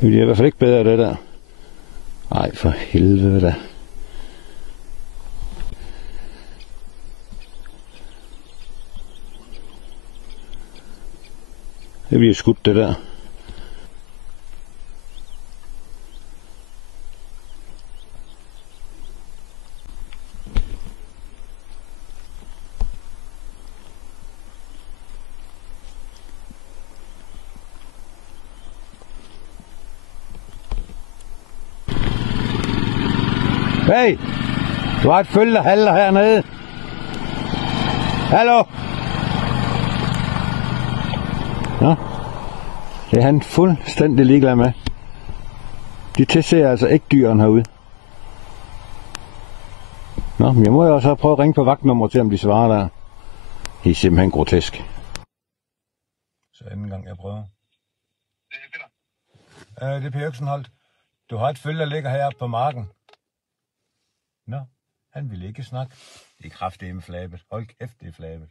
Det bliver i hvert fald ikke bedre, det der. Ej, for helvede da. Det bliver skudt, det der. Hey! Du har et følge, der halter hernede. Hallo? Nå? Det er han fuldstændig ligeglad med. De tilser altså ikke dyrene herude. Nå, men jeg må jo også prøve at ringe på vagtnummer til, om de svarer der. Det er simpelthen grotesk. Så anden gang jeg prøver. Det er Peter. Det er Per Øksenholt. Du har et følge, der ligger heroppe på marken. Nå, han ville ikke snakke. Det er kraftedeme flabet. Hold kæft, det er flabet.